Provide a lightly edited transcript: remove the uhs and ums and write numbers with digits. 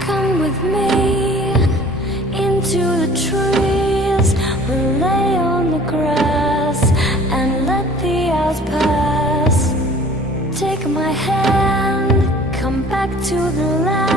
Come with me into the trees. We'll lay on the grass and let the hours pass. Take my hand, come back to the land.